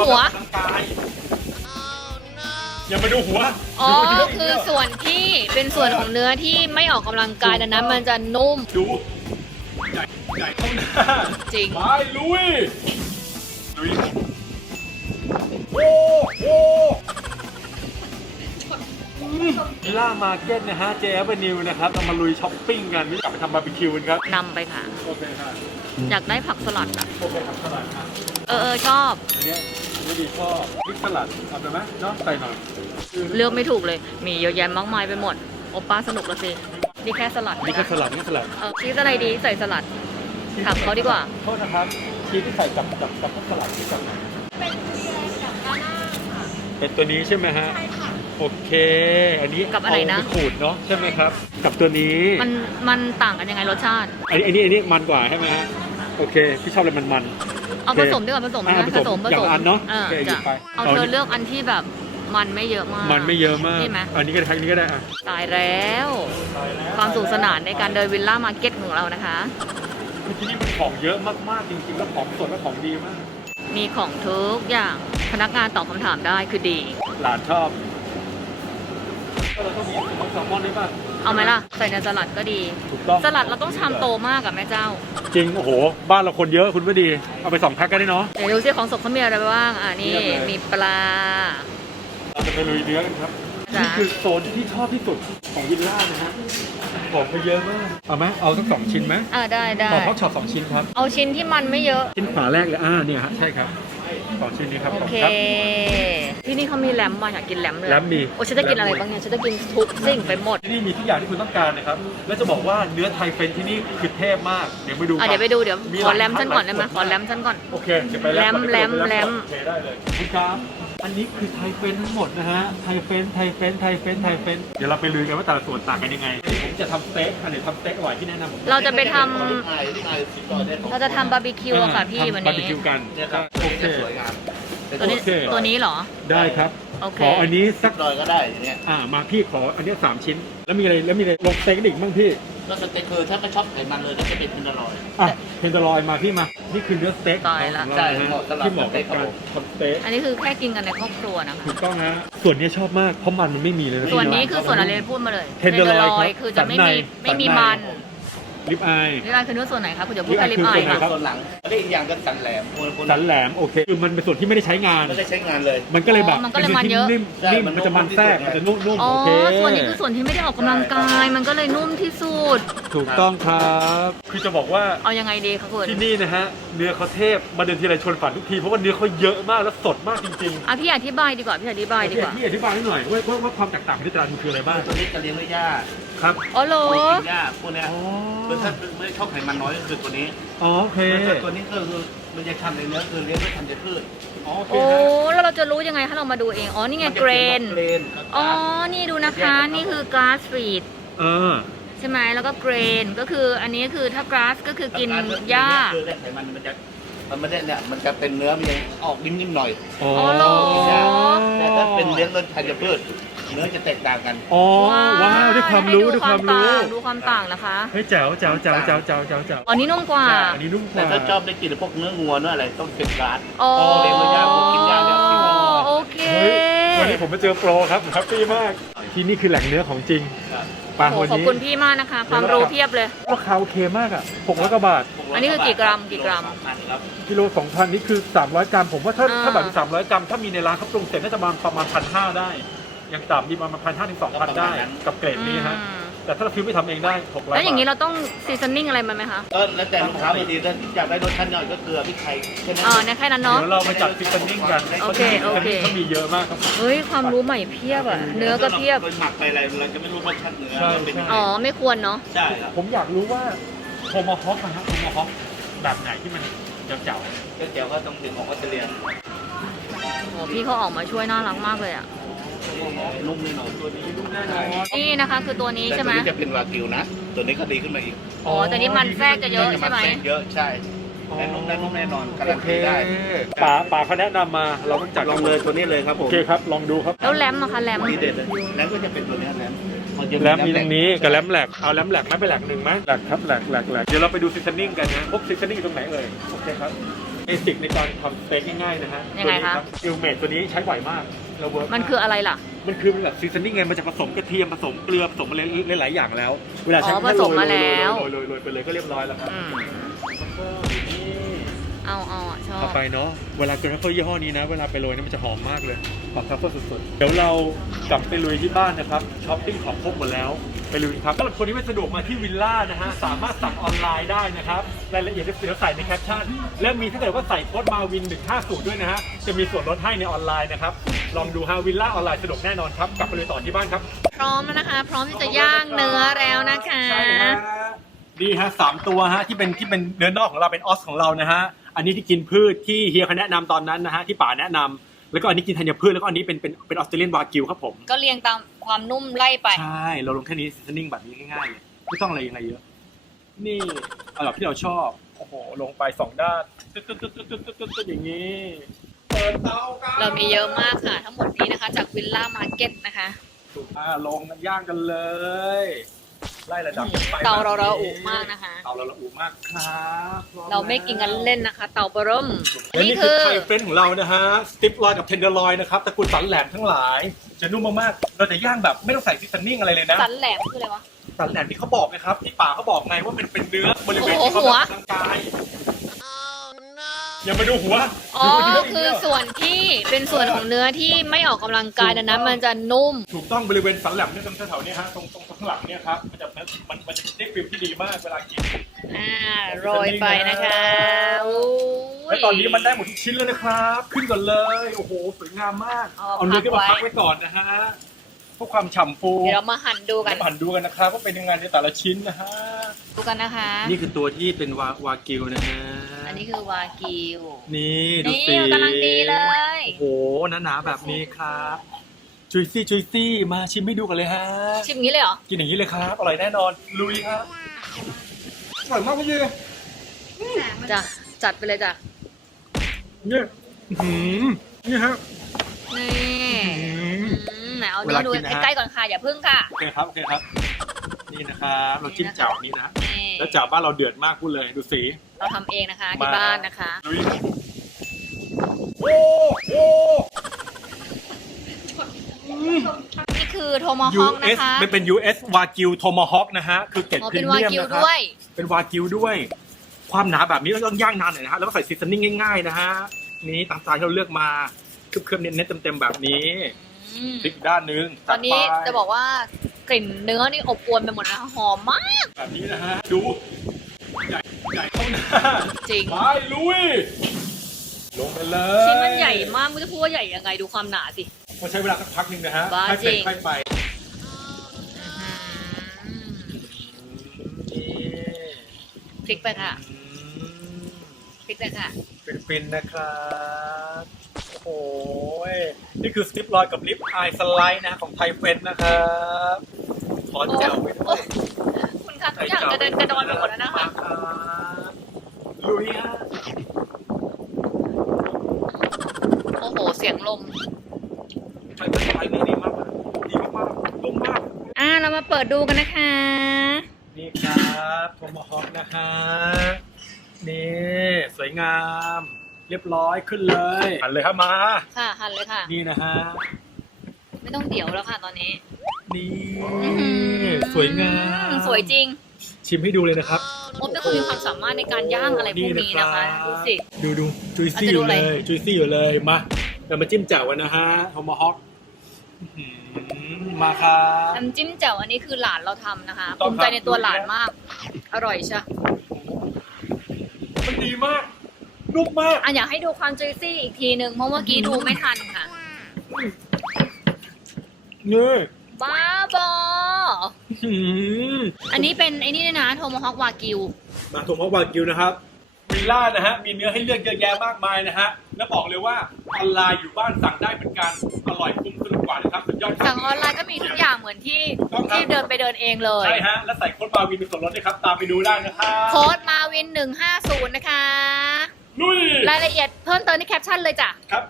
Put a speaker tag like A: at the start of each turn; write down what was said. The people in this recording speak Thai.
A: หัว
B: ร่างกายอย่ามาดูหัว
A: อ๋อ
B: ดูเยะ
A: คือส่วนที่เป็นส่วนของเนื้อที่ไม่ออกกำลังกายดังนั้นมันจะนุ่ม
B: ดูใหญ่ใหญ่เท่าหน้า
A: จริง
B: ไปลุยลุยโอ้โห ล่ามาร์เก็ตนะฮะเจฟเวนิวนะครับเรามาลุยช้อปปิ้งกันไม่กลับไปทำบาร์บีคิวกันครับ
A: นำไปค่ะ
B: โอเคค่ะ
A: อยากได้ผักสลัดอะ
B: โอเคครับสลัดครับ
A: เออเออชอบ
B: อันเนี้ยไม่ดีชอบพริกสลัดเอาไปไหมเนาะใส่หน่อย
A: เลือกไม่ถูกเลย มีเยอะแยะมากมายไปหมด โอป้าสนุกละสิ นี่แค่สลัด
B: นี่ก็สลัดนี่สลัด
A: เออชีสอะไรดีใส่สลัด ถามเขาดีกว่า
B: โทษนะครับชีสที่ใส่กับกับกับพวกสลัดที่กับเป็นตัวนี้ใช่ไหมฮะ โอเค อันนี้
A: กับอะไรนะ
B: เาปขูดเนาะใช่ไหมครับ กับตัวนี้
A: มันมันต่างกันยังไงรสชาติ
B: อันนี้อันนี้อันนี้มันกว่าใช่ไหมฮะโอเคพี่ชอบอะไรมันมัน
A: เอา
B: โอเค
A: ผสมดีกว่าผสม
B: อ่า
A: นะ
B: ผ
A: ผ
B: ส
A: ส
B: ม
A: มผ
B: อย่า
A: ส
B: ง
A: ม
B: ละอันเนอะ
A: เออ
B: โอเคหยิ
A: จ้ะ
B: บไป
A: เอา
B: เอา
A: เธ
B: อั
A: อน
B: นี้
A: เลือกอันที่แบบมันไม่เยอะมาก
B: มันไม่เยอะมาก
A: นี่ไหม
B: อันนี้ก็ได้อันนี้ก็ได้อะ
A: ตายแล้ว ความสุขสนานในการเดินวิลล่ามาร์เก็ตของเรานะคะ
B: คือที่นี่มันของเยอะมากๆจริงๆแล้วของสดและของดีมาก
A: มีของทุกอย่างพนักงานตอบคำถามได้คือดี
B: หลานชอบก็ เราต้องมีแซลมอนด้วยป่ะ
A: เอาไหมล่ะ ใส่ในสลัดก็ดี
B: ถูกต้อง
A: สลัดเราต้องชามโตมากอะแม่เจ้า
B: จริง โอ้โห บ้านเราคนเยอะคุณไม่ดี เอาไปสองแพ็คก็ได้เนาะ
A: เดี๋ยวดูซิของสดเขามีอะไรบ้างอ่านี่
B: เรียบเลย
A: มีปลา
B: เราจะไปลุยเนื้อกันครับ
A: จ้ะ
B: นี่คือโซนที่ชอบที่สุดของวิลล่านะฮะของเขาเยอะมาก เอาไหมเอาสักสองชิ้นไหม
A: อ่าได้ได้
B: ขอฮอตช็อตสองชิ้นครับ
A: เอาชิ้นที่มันไม่เยอะ
B: ชิ้นขวาแรกเลย อ่าเนี่ยฮะ ใช่ครับสองชิ้นนี้ครับ
A: โอ
B: ขบ
A: เค
B: ณรับ
A: ที่นี่เขามีแรมว่ะอยากกินแรมเลย
B: แรมมี
A: โอ้ฉันจะกินอะไรบ้างเนี่ยฉันจะกินทุกสิ่งไปหมด
B: ที่นี่มีทุกอย่างที่คุณต้องการนะครับ แล้วจะบอกว่าเนื้อไทยเป็นที่นี่คือเทพมาก เดี๋ยวไปดู
A: อะเดี๋ยวไปดูเดี๋ยว
B: มี
A: ขอแรม
B: หลาย
A: ฉันก่อนได้ไหม
B: หลาย
A: ขอแรมฉันก่อน
B: โอเคเดี๋ยวไปแรมก่อน
A: แรม
B: เดี๋ยวไป
A: แรม
B: โอเคได้เลยคุณครับอันนี้คือไทยเฟนทั้งหมดนะฮะ ไทยเฟน ไทยเฟน ไทยเฟน ไทยเฟน เดี๋ยวเราไปลือกันว่าแต่ละส่วนต่างกันยังไง ผมจะทำสเต็กอันไหนทำสเต็กอร่อยที่แนะนำผม
A: เราจะไปทำ
C: ถ่ายถ่ายสิบต่อได้ของ
A: เราจะทำบาร์บีคิวอะค่ะพี่วัน
B: บาร์บี
A: นี้
B: คิวกัน
C: เนี่ยครับ
B: โอเค
C: สวยงาม
A: ตัวนี้
B: โอเค
A: ตัวนี้เหรอ
B: ได้ครับ
A: โอเค
B: ขออันนี้สัก
C: ดอยก็ได้อย่างเงี้ย
B: อ่ามาพี่ขออันนี้สามชิ้น แล้วมีอะไรแล้วมีอะไรลงสเต็กอีกบ้างพี่
C: ก็สเต็กคือถ้าไม่ชอบไขมันเลยก็จะเป็นพินดารอย
B: อะเพนเดอรอยมาพี่มา นี่คือเนื้อสเต็ก
A: ตายละ
B: ของ
C: ใช่
B: เรานะ
C: เหมาะสำหรับ
B: ที่เหมาะกับการ
C: สเต็กครับผม
B: ทำสเต็ก
A: อันนี้คือแค่กินกันในครอบครัวนะคะ
B: ถูกต้องฮะส่วนนี้ชอบมากเพราะมันมันไม่มีเลยนะ
A: ส่วนนี้คือส่วนอะไรพูดมาเลย
B: Tenderloin ครับ
A: คือจะไม่มี
B: สันใน
A: ไม่มี
B: สันใน
A: มัน
B: ลิปอาย
A: นี่อะไรคือเนื้อส่วนไหนคะคุณจะพูดแค่
B: ลิ
A: ลิ
B: ป
A: ป
B: อา
A: อายย
B: คือส่วนไหน
A: ค่ะ
B: ครับ
C: ส่วนหลังแล้วอีกอย่างก็สันแหลมคนคน
B: สันแหลมโอเคคือมันเป็นส่วนที่ไม่ได้ใช้งาน
C: ไม่ได้ใช้งานเลย
B: มันก็เลยแบบ
A: อ๋อมันก็เลยมันเยอะ
B: นิ่ม
C: ใช่
B: นิ่ม
C: มัน
B: มันจะมัน
C: นุ่ม
B: แทรก
C: ที่สุด
B: มันจะนุ่มๆ
A: อ๋อ
B: โอเค
A: ส่วนนี้คือส่วนที่ไม่ได้ออกกำลังกาย มันก็เลยนุ่มที่สุด
B: ถูกต้องครับคือจะบอกว่า
A: เอายังไงดีคะคุณ
B: ที่นี่นะฮะเนื้อเขาเทพมาเดินทีไรชวนฝันทุกทีเพราะว่าเนื้อเขาเยอะมากและสดมากจริง
A: อะพี่อธิบายดีกว่าพี่อธิ
B: ๆ
A: บายดีกว่า
B: พี่อธิบายให้หน่อยว่าว่าว่าความแตกต่างของที่ตลาดมันคืออะไรบ้าง
C: ตัวนี้จะเลี้ยงด้วยหญ้า
B: ครับ
A: อ๋อเหรอ
C: ไม่กินหญ้าพวกเนี้ย
B: อ๋อ
C: คือถ้าไม่ชอบไขมันน้อยก็คือตัวนี้
B: อ๋อโอเค
C: แล้วตัวนี้ก็คือมันจะทำในเนื้อคือเลี้ยงด้วยธัญพืช
B: อ๋อโอเค
A: โอ้
B: ฮะ
A: แล้วเราจะรู้ยังไงถ้าเรามาดูเอง อ๋อ นี่ไง
C: มัจะ
A: เกรน
C: เกรน
A: อ๋อ นี่ดูนะคะ นี่คือก a s ฟีด
B: เออ
A: ใช่ไหมแล้วก็เกรน ก็คืออันนี้คือถ้าก a s ก็คือกินหญ้า
C: คือได้ไขมันมันจะมันไม่ได้เนี่ยมันจะเป็นเนื้อมันยังออกนิ่มๆหน่อย
B: อ๋อ
A: อ๋อเหรอ
C: แต่ถ้าเป็นเลี้ยงด้วยธัญพืช เนื้อจะแตกต่างกัน
B: อ๋อว้าวด้วยความรู้ด้วยความรู้
A: ดูความต่างนะคะ
B: เฮ้ยแจ๋วแจ๋วแจ๋วแจ๋วแจ๋วแจ๋วแจ๋ว
A: อ๋อนี่นุ่มกว่า
C: ใช่
B: อันนี้นุ่มก
C: แต่
B: ว่า
C: ถ้าชอบได้กินพวกเนื้องัวเนื้ออะไรต้องเป็นกราส
A: อ๋อ
C: เลี้ยงด้วยหญ้าพวกกินหญ้าเนี่ยกินหญ้า
A: โอเค
B: เฮ้ยวันนี้ผมมาเจอโปรครับผมแฮปปี้มาก ที่นี่คือแหล่งเนื้อของจริงปลา
A: โอ้
B: วัน
A: ขอบ
B: นี้
A: คุณพี่มากนะคะ ความรู้เพียบเลย
B: ราคาโอเคมากอะ600กว่าบาท
A: อันนี้คือกี่กรัมกี่กรัม
C: สาพันครับ
B: กิโล 2,000 นี่คือ 300 กรัม ผมว่าถ้า
A: อ่า
B: ถ้าแบบ300 กรัม ถ้ามีในร้านเขาปรุงเสร็จน่าจะประมาณประมาณพันห้าได้ ยังต่ำมีประมาณพันห้าถึงสองพันได้กับเกรดนี้ฮะ
A: อืม
B: แต่ถ้าเราซื้อไปทำเองได้600
A: แล้วอย่างนี้
B: บาท
A: เราต้องซีซันนิ่งอะไรมันไหมคะ
C: ก็แล้วแต่ลูกค้าบางทีถ้าอยากได้รสชาติหน่อยก็เกลือพริกไทยแค่นั้น
A: อ๋อในแค่นั้นเนาะ
B: เดี๋ยวเรามาจัดฟิตติ้งกัน
A: โอเคโอเค
B: เขามีเยอะมากครับ
A: เฮ้ย ความรู้ใหม่เพียบอะเนื้อก็เพียบ
C: ไปหมักไปอะไรเราจะไม่รู้รสชาติเนื้อ
B: ใช่
C: มันเป็นยังไง
A: อ๋อ ไม่ควรเนาะ
C: ใช่ครับ
B: ผมอยากรู้ว่าโทมฮอคนะฮะโทมฮอคแบบไหนที่มันเจ๋ว
C: ก็เจียวก็ต้องถึงของออสเตรเลีย
A: โอ้พี่เขาออกมาช่วยน่ารักมากเลยอะ
C: นุ่มแน่นอนตัวนี้นุ่มแน่นอน
A: นี่นะคะ คือตัวนี้
C: แต่
A: ใช่
C: ตั
A: ไห
C: ว
A: ม
C: นี้จะเป็นวากิวนะ ตัวนี้ก็ดีขึ้นมาอีก
A: อ๋อแต่นี่มันแทรกจะเยอะใช่ไหม
C: นเยอะใช่แต่นุ่มแน่นุ่มแน่นอนการัน
B: โอเค
C: ตีได้
B: ป่าป่าเขาแนะนำมาเราต้องจัด
C: ลองเลยตัวนี้เลยครับผ
B: โอ
C: ม
B: เคครับลองดูครับ
A: แล้วแรมอะคะแรม
C: ทีเด็ดเลยแล้วก็จะเป็นตัวนี้แลมมันจะ
B: แรมมีตรงนี้กับแรมแหลกเอาแรมแหลกไหมไปแหลกหนึ่งไหมแหลกครับแหลกแหลกแหลกเดี๋ยวเราไปดูซีซันนิ่งกันนะพวกซีซันนิ่งอยู่ตรงไหนเอ่ยโอเคครับเบสิกในการทำสเต็กง่ายๆนะฮะ
A: ยังไงคะ
B: อิลเมดตัวนี้ใช้บ่อยมาก เราเวิร์ก
A: มันคืออะไรล่ะ
B: มันคือแบบซีซันนิ่งไงมันจะผสมกระเทียมผสมเกลือผสมอะไรหลายๆอย่างแล้ว เวลาใช้
A: อ๋อผสมมาแล้ว
B: โรยๆโรยๆโรยๆไปเลยก็เรียบร้อยแล้วครับ
A: อืม
B: แล้วก็นี่
A: เอาเอา อะชอบ
B: ต่อไปเนาะเวลาเกินทัฟเฟิลยี่ห้อนี้นะ เวลาไปโรยเนี่ยมันจะหอมมากเลยหอมทัฟเฟิลสุดๆ เดี๋ยวเรากลับไปลุยที่บ้านนะครับช้อปปิ้งของครบหมดแล้วไปลุยครับสำหรับคนที่ไม่สะดวกมาที่วิลล่านะฮะสามารถสั่งออนไลน์ได้นะครับรายละเอียดเดี๋ยวใส่ในแคปชั่นและมีถ้าเกิดว่าใส่โค้ดมาวิน150ด้วยนะฮะจะมีส่วนลดให้ในออนไลน์นะครับลองดูฮะวิลล่าออนไลน์สะดวกแน่นอนครับกลับไปลุยต่อที่บ้านครับ
A: พร้อมแล้วนะคะ พร้อมที่จะย่างเนื้อแล้วนะคะ
B: ใช่ฮะดีฮะสามตัวฮะที่เป็นที่เป็นเนื้อนอกของเราเป็นออสของเรานะฮะ อันนี้ที่กินพืชที่เฮียเขาแนะนำตอนนั้นนะฮะที่ป่าแนะนำแล้วก็อันนี้กินธัญพืชแล้วก็อันนี้เป็นเป็นเป็นออสเตรเลียนวากิวครับผม
A: ก็เรียงตามความนุ่มไล่ไป
B: ใช่เราลงแค่นี้ซีซันนิ่งแบบนี้ง่ายๆเลยไม่ต้องอะไรยังไงเยอะ นี่เอาแบบที่เราชอบโอ้โหลงไปสองด้านตึ๊ดตึ๊ดตึ๊ดตึ๊ดตึ๊ดตึ๊ดตึ๊ดอย่างนี้เปิดเตากัน
A: เรามีเยอะมากค่ะ ทั้งหมดนี้นะคะ จากวิลล่ามาร์เก็ตนะคะ
B: อ่าลงย่างกันเลย ไล่ระดับกันไป
A: เตาเรา
B: แบบนี้
A: ระอุมากนะคะ
B: เตาเราระอุมากครับพอ
A: เราไม่กินกันเล่นนะคะ เตาเบอร์เริ่ม
B: และ
A: นี่
B: นี่คื
A: คืออ
B: ไข่เฟรนช์ของเรานะฮะสติปลอยกับเทนเดอร์ลอยนะครับตระกูลสันแหลมทั้งหลาย จะนุ่มมากๆเราจะย่างแบบไม่ต้องใส่ซีซันนิ่งอะไรเลยนะ
A: สันแหลมคืออะไรวะ
B: สันแหลมที่เขาบอกนะครับที่ป่าเขาบอกไงว่าเป็นเป็นเนื้อบริเวณ
A: โอ้
B: ที่
A: โห
B: เขา
A: หัว
B: แบบร่างกายอย่ามาดูหัว
A: อ๋อ
B: ดูหัว
A: คือ
B: เยะ
A: ส่วนที่เป็นส่วนของเนื้อที่ไม่ออกกำลังกายดังนั้น มันจะนุ่ม
B: ถูกต้องบริเวณสันแหลมเนี่ยตรงแถวๆเนี้ฮะตรง ตรงตรงข้างหลังเนี่ยครับมันจะมันมันจะได้ฟิลที่ดีมากเวลากิน
A: อ่าโรยไปนะคะโอ้ย
B: และตอนนี้มันได้หมดทุกชิ้นแล้วนะครับ ขึ้นก่อนเลย โอ้โหสวยงามมาก
A: เอา
B: เอาเนื้อขึ้นมา
A: พั
B: พั
A: ก
B: ก
A: ไว้
B: ไว้ก่อนนะฮะเพื่อความฉ่ำฟู
A: เดี๋ยวเรามาหั่นดูกัน
B: มาหันดูกันนะครับว่าเป็นยังไงในแต่ละชิ้นนะฮะ
A: ดูกันนะคะ
B: นี่คือตัวที่เป็นวาวากิวนะฮะ
A: อันนี้คือวากิว
B: นี่ดู
A: นี่
B: สิ
A: กำลังดีเลย
B: โอ้โหหนาๆแบบนี้ครับ จุยซี่จุยซี่มาชิมให้ดูกันเลยฮะ
A: ชิมอย่างนี้เลยเหรอ
B: กินอย่างนี้เลยครับ อร่อยแน่นอน ลุยครับ อร่อยมากพี่เย
A: จ้ะจัดไปเลยจ้ะ
B: เนี่ยอื้อหือนี่ฮะ
A: นี่
B: อื้อหือ
A: อืมไหนเอา
B: เว
A: เนื้
B: ลา
A: อดู
B: กินนะฮะ
A: ใกล้ๆก่อนค่ะ อย่าพึ่งค่ะ
B: โอเคครับโอเคครับ นี่นะครับเราจิ้มแจ่วนี้นะ
A: นี่
B: แล้วแจ่วบ้านเราเดือดมากพูดเลยดูสี
A: เราทำเองนะคะ
B: มา
A: ที่บ้านนะคะ
B: ลุยครับโอ้โห
A: นี่คือโทมาฮอกนะ
B: US
A: คะ
B: มันเป็น US วากิวโทม a ฮอ k นะฮะ คือเกรด
A: อ๋อ
B: พรี
A: เป็น
B: เมี
A: วาย
B: ม
A: กิว
B: นะครับ
A: ด้วย
B: เป็นวากิวด้วย ความหนาแบบนี้ก็ต้องย่างนานหน่อยนะฮะ แล้วก็ใส่ซีซันนิ่งง่ายๆนะฮะ นี่ตามสไตล์ที่เราเลือกมาเคลือบๆเน้นๆเต็มๆแบบนี้
A: อืม
B: พลิกด้านนึง
A: ตอนนี้
B: ตัดไป
A: จะบอกว่ากลิ่นเนื้อนี่อบอวนไปหมดนะหอมมาก
B: แบบนี้นะฮะ ดู ใหญ่ใหญ่เท่าหน้า
A: จริง
B: ไปลุย ลงไปเลย
A: ชิ้นมันใหญ่มากไม่รู้จะพูดว่าใหญ่ยังไงดูความหนาสิ
B: มันใช้เวลาสักพักหนึ่งนะฮะ
A: บ้า
B: ให้เป็น
A: จริง
B: ค่อยไป
A: อืม
B: นี่
A: พลิกไปค่ะ
B: อืม
A: พลิกไปค่ะ
B: เป็นฟินๆนะครับ โอ้โหยนี่คือสติปลอยกับลิปอายสไลด์นะของไทยเฟนนะครับขอแจวไปด้
A: โอ้
B: วย
A: คุณคะทุกอย่างจะเดินกระดอนไปหมดแล้วนะคะ
B: รับลุยฮะ
A: โอ้โห เสียงลม
B: ไทยเฟนสไลด์นี่ดีมากเลยดี มากๆนุ่มมาก
A: อ่าเรามาเปิดดูกันนะคะ
B: นี่ครับโทมฮอคนะฮะนี่สวยงาม เรียบร้อยขึ้นเลยหันเลยครับมา
A: ค่ะหั่นเลยค่ะ
B: นี่นะฮะ
A: ไม่ต้องเดี๋ยวแล้วค่ะตอนนี้
B: นี่
A: อื้อหือ
B: สวยงาม
A: สวยจริง
B: ชิมให้ดูเลยนะครับ
A: โอ้เป็นคนมีความสามารถในการย่างอะไรพวกนี้นะคะดูสิ
B: ดูดูจุยซี่
A: อาจจะ
B: อ
A: ดู
B: ยู่
A: อะไร
B: เลยจุยซี่อยู่เลยมาเรามาจิ้มแจ่วกันนะฮะโทมฮอค มาครับ
A: น้ำจิ้มแจ่วอันนี้คือหลานเราทำนะคะ
B: ต้อ
A: ภู
B: ง
A: มิใจ
B: ครับ
A: ในตัวหลานมาก อร่อยใช่
B: มันดีมากนุ่มมาก
A: อะอยากให้ดูความจุยซี่อีกทีหนึ่งเพราะเมื่อกี้ดูไม่ทันค่ะ
B: นี่
A: บ้าบอ
B: หืม
A: อันนี้เป็นไอ้นี่ด้วยนะโทโมฮอควากิว
B: มาโทมฮอควากิวนะครับวิ ลล่านะฮะ มีเนื้อให้เลือกเยอะแยะมากมายนะฮะ แล้วบอกเลยว่าออนไลน์อยู่บ้านสั่งได้เหมือนกัน อร่อยคุ้มสนุกกว่านะครับสุดยอดครับ
A: สั่งออนไลน์ก็มีทุกอย่างเหมือนที่
B: ต้องครับ
A: ที่เดินไปเดินเองเลย
B: ใช่ฮะ แล้วใส่โค้ดบาวินเป็นส่วนลดด้วยครับ ตามไปดูได้นะครับ
A: โค้ดมาวิน 150 นะคะ
B: ลุย
A: รายละเอียดเพิ่มเติมที่แคปชั่นเลยจ้ะ
B: ครับ